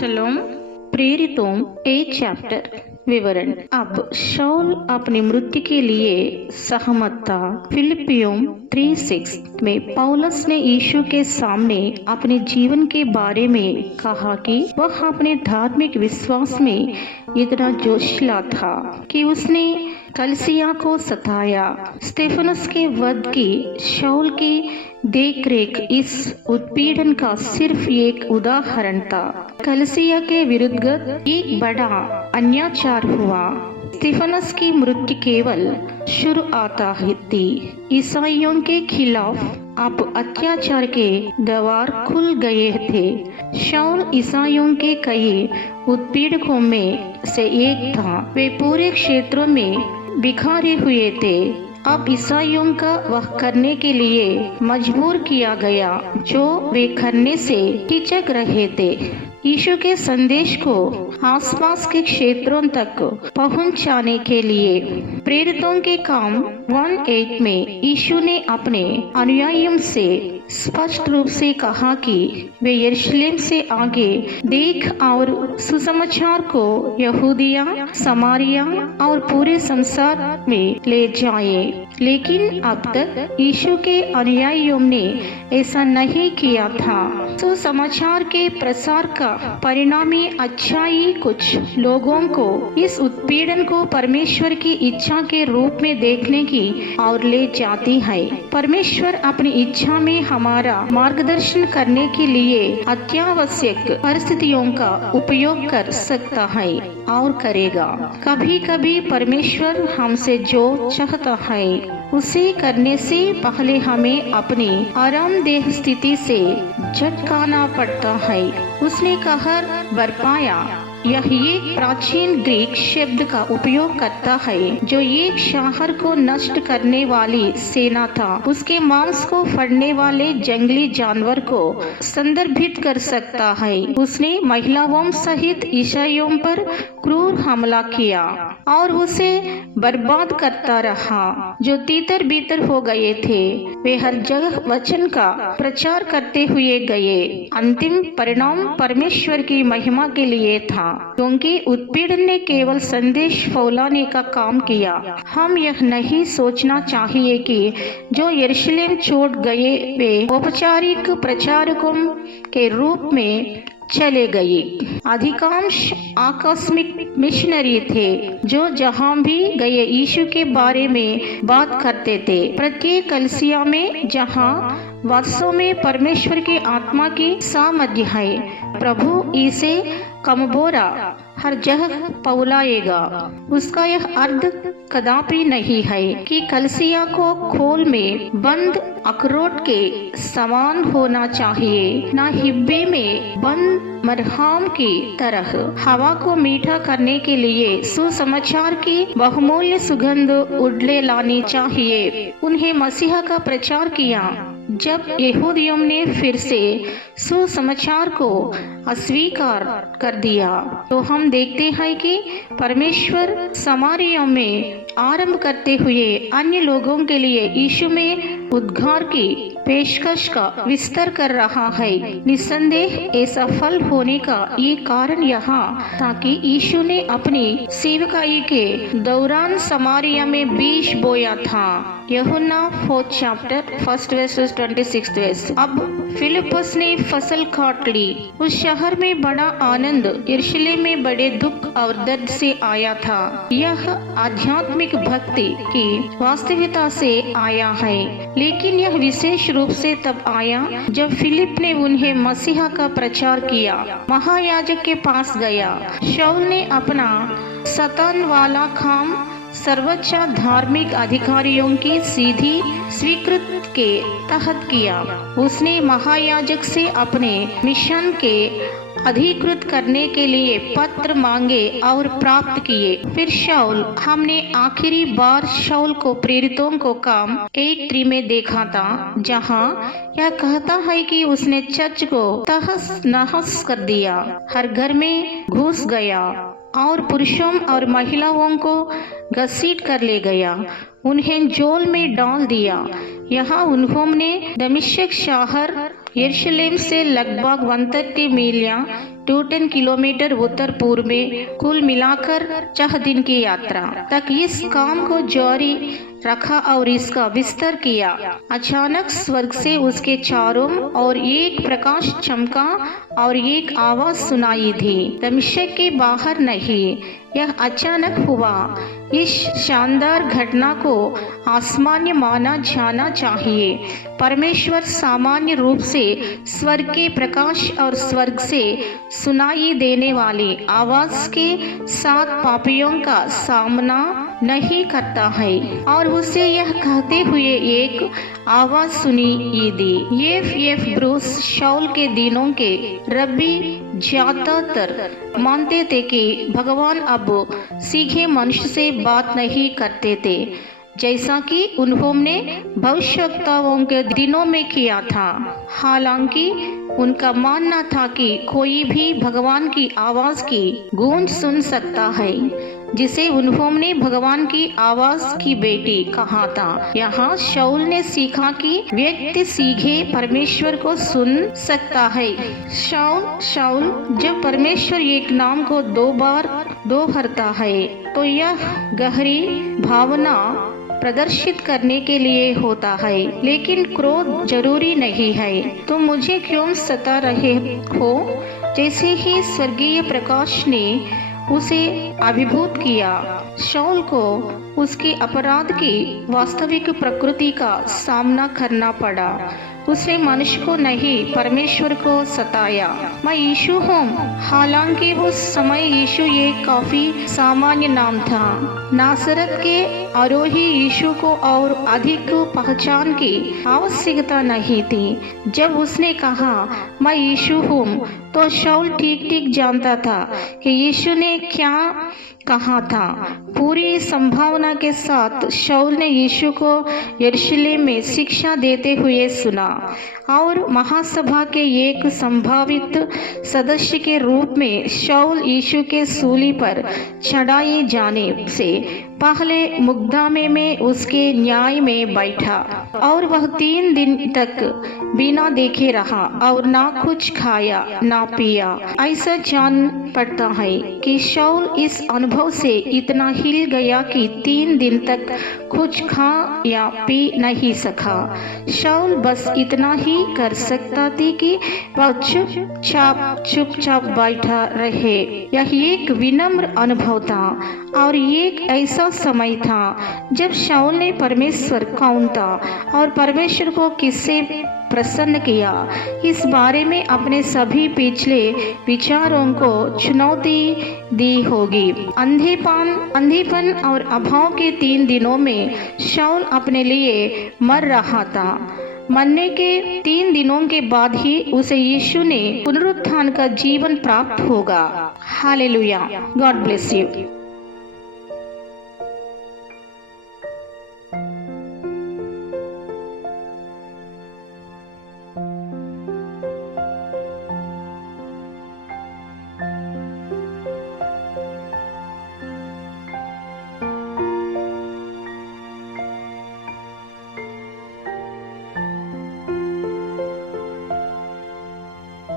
शलोम। प्रेरितों 8 चैप्टर विवरण। अब शाऊल अपनी मृत्यु के लिए सहमत था। फिलिपियों 3:6 में पौलुस ने यीशु के सामने अपने जीवन के बारे में कहा कि वह अपने धार्मिक विश्वास में इतना जोशीला था कि उसने कलीसिया को सताया। स्तेफनस के वध की शाऊल की देखरेख इस उत्पीड़न का सिर्फ एक उदाहरण था। कलीसिया के विरुद्ध एक बड़ा अन्याचार हुआ। स्तेफनस की मृत्यु केवल शुरुआत थी। ईसाइयों के खिलाफ अब अत्याचार के द्वार खुल गए थे। शाऊल ईसाइयों के कई उत्पीड़कों में से एक था। वे पूरे क्षेत्रों में बिखरे हुए थे। अब ईसाइयों का वह करने के लिए मजबूर किया गया जो वे करने से हिचक रहे थे। यीशु के संदेश को आसपास के क्षेत्रों तक पहुंचाने के लिए प्रेरितों के काम 1:8 में यीशु ने अपने अनुयायियों से स्पष्ट रूप से कहा कि वे यरूशलेम से आगे देख और सुसमाचार को यहूदिया, समारिया और पूरे संसार में ले जाएं। लेकिन अब तक यीशु के अनुयायियों ने ऐसा नहीं किया था। सुसमाचार के प्रसार का परिणामी अच्छाई कुछ लोगों को इस उत्पीड़न को परमेश्वर की इच्छा के रूप में देखने की और ले जाती है। परमेश्वर अपनी इच्छा में हमारा मार्गदर्शन करने के लिए अत्यावश्यक परिस्थितियों का उपयोग कर सकता है और करेगा। कभी कभी परमेश्वर हमसे जो चाहता है उसे करने से पहले हमें अपनी आरामदेह स्थिति से झटकाना पड़ता है। उसने कहर बरपाया। यह एक प्राचीन ग्रीक शब्द का उपयोग करता है जो एक शहर को नष्ट करने वाली सेना था। उसके मांस को फड़ने वाले जंगली जानवर को संदर्भित कर सकता है। उसने महिलाओं सहित ईसाइयों पर क्रूर हमला किया और उसे बर्बाद करता रहा जो तीतर बीतर हो गए थे। वे हर जगह वचन का प्रचार करते हुए गए। अंतिम परिणाम परमेश्वर की महिमा के लिए था, क्योंकि उत्पीड़न ने केवल संदेश फैलाने का काम किया। हम यह नहीं सोचना चाहिए कि जो यरूशलेम छोड़ गए वे औपचारिक प्रचारकों के रूप में चले गए। अधिकांश आकस्मिक मिशनरी थे जो जहां भी गए यीशु के बारे में बात करते थे। प्रत्येक कलीसिया में जहां वास्तव में परमेश्वर की आत्मा की सामर्थ्य है, प्रभु इसे कमबोरा हर जगह पहुंचाएगा। उसका यह अर्थ कदापि नहीं है कि कलीसिया को खोल में बंद अखरोट के समान होना चाहिए, न हिब्बे में बंद मरहम की तरह। हवा को मीठा करने के लिए सुसमाचार की बहुमूल्य सुगंध उड़ले लानी चाहिए। उन्हें मसीहा का प्रचार किया। जब यहूदियों ने फिर से सुसमाचार को अस्वीकार कर दिया तो हम देखते हैं कि परमेश्वर समारियों में आरंभ करते हुए अन्य लोगों के लिए यीशु में उद्धार की पेशकश का विस्तार कर रहा है। निस्संदेह ऐसा फल होने का ये कारण यहाँ ताकि यीशु ने अपनी सेवकाई के दौरान समारिया में बीज बोया था। यूहन्ना 4th chapter 1st verse 26th verse। अब फिलिपस ने फसल काट ली। उस शहर में बड़ा आनंद यरूशलेम में बड़े दुख और दर्द से आया था। यह आध्यात्मिक भक्ति की वास्तविकता से आया है, लेकिन यह विशेष रूप से तब आया जब फिलिप ने उन्हें मसीहा का प्रचार किया। महायाजक के पास गया। शाऊल ने अपना सतान वाला काम सर्वोच्च धार्मिक अधिकारियों की सीधी स्वीकृत के तहत किया। उसने महायाजक से अपने मिशन के अधिकृत करने के लिए पत्र मांगे और प्राप्त किए। फिर शाऊल, हमने आखिरी बार शाऊल को प्रेरितों को काम 8:3 में देखा था, जहां यह कहता है कि उसने चर्च को तहस नहस कर दिया, हर घर में घुस गया और पुरुषों और महिलाओं को घसीट कर ले गया, उन्हें जेल में डाल दिया। यहाँ उन्होंने दमिश्क शहर यरूशलेम से लगभग 130 मील या 210 किलोमीटर उत्तर पूर्व में कुल मिलाकर 4 दिन की यात्रा तक इस काम को जारी रखा और इसका विस्तार किया। अचानक स्वर्ग से उसके चारों ओर एक प्रकाश चमका और एक आवाज सुनाई दी, दमिश्क के बाहर नहीं। यह अचानक हुआ। इस शानदार घटना को असामान्य माना जाना चाहिए। परमेश्वर सामान्य रूप से स्वर्ग के प्रकाश और स्वर्ग से सुनाई देने वाली आवाज के साथ पापियों का सामना नहीं करता है और उसे यह कहते हुए एक आवाज सुनी दी। एफ ब्रूस शाऊल के दिनों के रब्बी ज्यादातर मानते थे कि भगवान अब सीधे मनुष्य से बात नहीं करते थे, जैसा कि उन्होंने भविष्यवक्ताओं के दिनों में किया था। हालांकि उनका मानना था कि कोई भी भगवान की आवाज की गूंज सुन सकता है, जिसे उन्होंने भगवान की आवाज की बेटी कहा था। यहाँ शाऊल ने सीखा कि व्यक्ति सीधे परमेश्वर को सुन सकता है। शाऊल जब परमेश्वर एक नाम को 2 बार दोहराता है तो यह गहरी भावना प्रदर्शित करने के लिए होता है, लेकिन क्रोध जरूरी नहीं है। तुम मुझे क्यों सता रहे हो? जैसे ही स्वर्गीय प्रकाश ने उसे अभिभूत किया, शाऊल को उसके अपराध की वास्तविक प्रकृति का सामना करना पड़ा। उसने मनुष्य को नहीं, परमेश्वर को सताया। मैं यीशु हूँ। हालांकि उस समय यीशु एक काफी सामान्य नाम था। नासरत के आरोही यीशु को और अधिक पहचान की आवश्यकता नहीं थी। जब उसने कहा मैं यीशु हूँ, तो शाऊल ठीक जानता था कि यीशु ने क्या कहा था। पूरी संभावना के साथ शाऊल ने यीशु को यरूशलेम में शिक्षा देते हुए सुना और महासभा के एक संभावित सदस्य के रूप में शाऊल यीशु के सूली पर चढ़ाए जाने से पहले मुकदमे में उसके न्याय में बैठा और वह 3 दिन तक बिना देखे रहा और ना कुछ खाया ना पिया। ऐसा जान पड़ता है कि शाऊल इस अनुभव से इतना हिल गया कि 3 दिन तक कुछ खा या पी नहीं सका। शाऊल बस इतना ही कर सकता थी कि वह चुपचाप बैठा रहे। यह एक विनम्र अनुभव था और एक ऐसा समय था जब शाऊल ने परमेश्वर कौन था और परमेश्वर को किससे प्रसन्न किया, इस बारे में अपने सभी पिछले विचारों को चुनौती दी होगी। अंधेपन और अभाव के 3 दिनों में शाऊल अपने लिए मर रहा था। मरने के 3 दिनों के बाद ही उसे यीशु ने पुनरुत्थान का जीवन प्राप्त होगा। हालेलुया। God bless you.